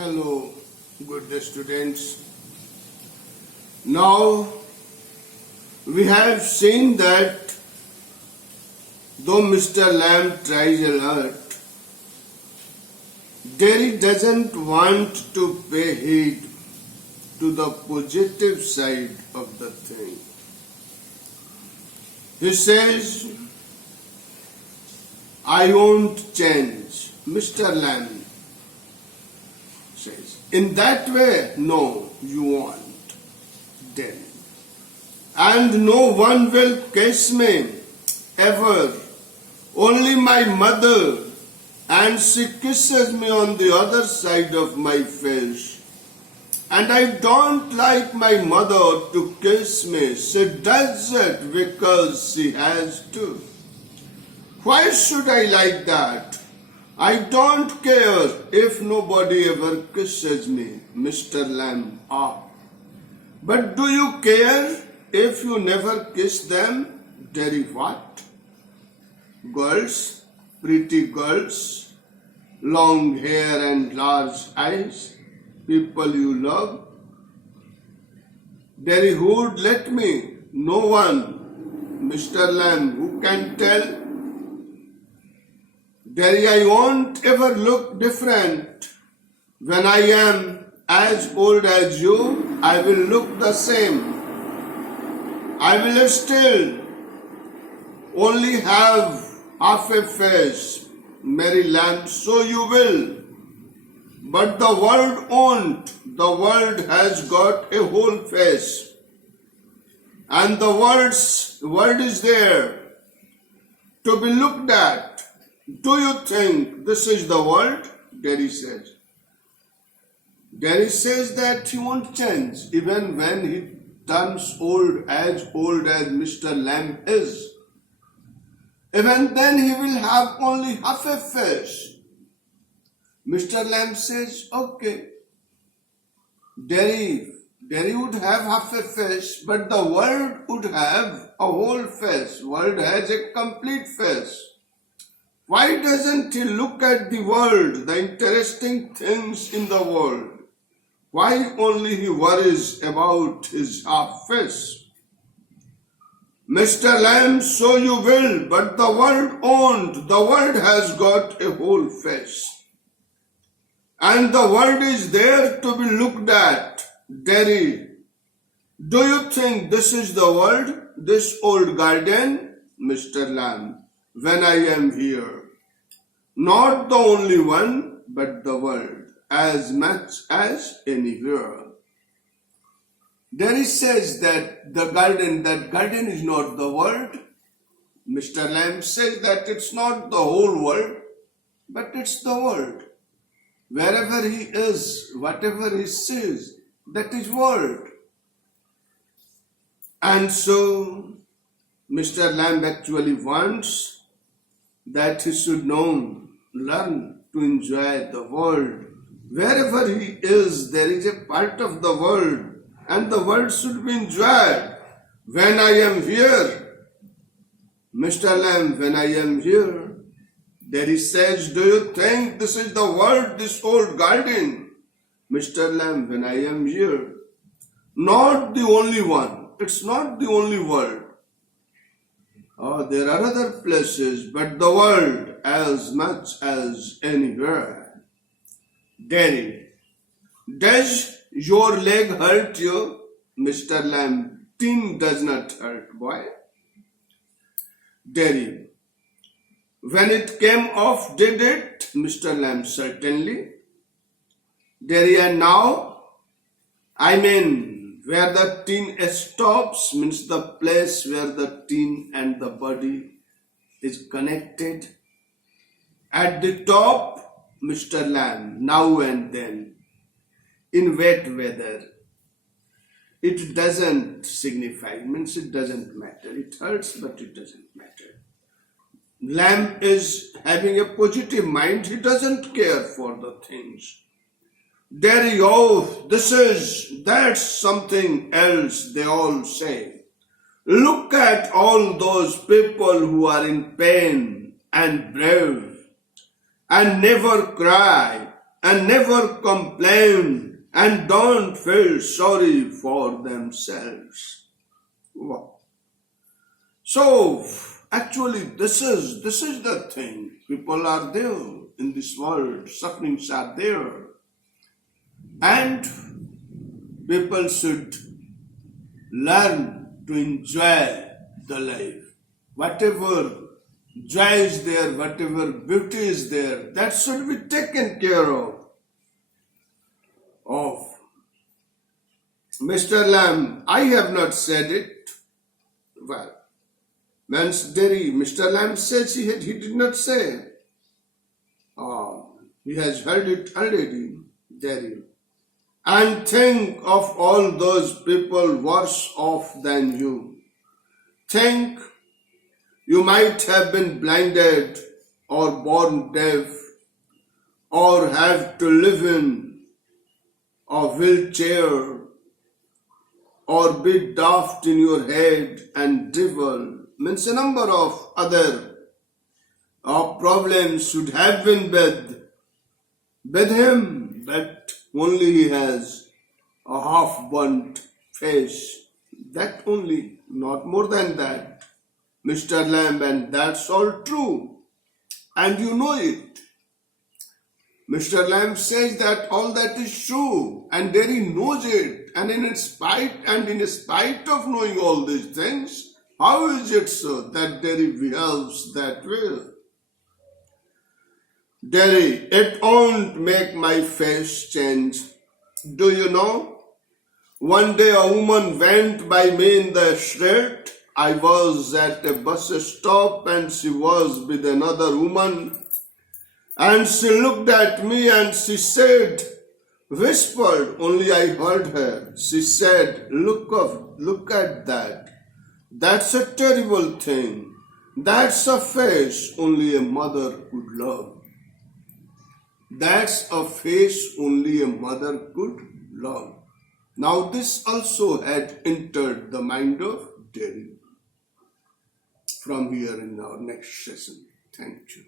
Hello, good day students. Now we have seen that though Mr. Lamb tries a lot, Derry doesn't want to pay heed to the positive side of the thing. He says, I won't change. Mr. Lamb says, in that way, no, you won't. Then. And no one will kiss me, ever. Only my mother, and she kisses me on the other side of my face. And I don't like my mother to kiss me. She does it because she has to. Why should I like that? I don't care if nobody ever kisses me, Mr. Lamb. But do you care if you never kiss them? Derry what? Girls, pretty girls, long hair and large eyes, people you love. Derry who would let me? No one. Mr. Lamb, who can tell? Derry, I won't ever look different. When I am as old as you, I will look the same. I will still only have half a face, Mary Lamb, so you will. But the world won't. The world has got a whole face. And the world is there to be looked at. Do you think this is the world? Derry says. Derry says that he won't change even when he turns old as Mr. Lamb is. Even then he will have only half a face. Mr. Lamb says, okay. Derry would have half a face, but the world would have a whole face. World has a complete face. Why doesn't he look at the world, the interesting things in the world? Why only he worries about his half face? Mr. Lamb, so you will, but the world won't. The world has got a whole face. And the world is there to be looked at. Derry, do you think this is the world, this old garden? Mr. Lamb, when I am here. Not the only one, but the world, as much as anywhere. Derry says that that garden is not the world. Mr. Lamb says that it's not the whole world, but it's the world. Wherever he is, whatever he sees, that is world. And so, Mr. Lamb actually wants that he should learn to enjoy the world. Wherever he is, there is a part of the world, and the world should be enjoyed. When I am here, Mr. Lamb, when I am here, Derry says, do you think this is the world, this old garden? Mr. Lamb, when I am here, not the only one. It's not the only world. There are other places, but the world as much as anywhere. Derry, does your leg hurt you? Mr. Lamb, tin does not hurt, boy. Derry, when it came off, did it? Mr. Lamb, certainly. Derry, and now? I mean, where the tin stops means the place where the tin and the body is connected. At the top, Mr. Lamb, now and then, in wet weather, it doesn't signify, means it doesn't matter. It hurts, but it doesn't matter. Lamb is having a positive mind. He doesn't care for the things. Derry, oh, that's something else, they all say. Look at all those people who are in pain and brave and never cry and never complain and don't feel sorry for themselves. Wow. So actually this is the thing. People are there in this world, sufferings are there, and people should learn to enjoy the life. Whatever joy is there, whatever beauty is there, that should be taken care of. Mr. Lamb, I have not said it. Well, man's dairy, Mr. Lamb says he did not say. He has heard it already, dairy. And think of all those people worse off than you. Think you might have been blinded or born deaf or have to live in a wheelchair or be daft in your head and drivel. Means a number of other problems should have been with him, but only he has a half-burnt face. That only, not more than that, Mr. Lamb, and that's all true. And you know it. Mr. Lamb says that all that is true, and Derry knows it. And in spite of knowing all these things, how is it so that Derry behaves that way? Derry, it won't make my face change. Do you know? One day a woman went by me in the street. I was at a bus stop and she was with another woman. And she looked at me and she said, whispered, only I heard her. She said, look at that. That's a terrible thing. That's a face only a mother could love. That's a face only a mother could love. Now this also had entered the mind of Derry. From here in our next session. Thank you.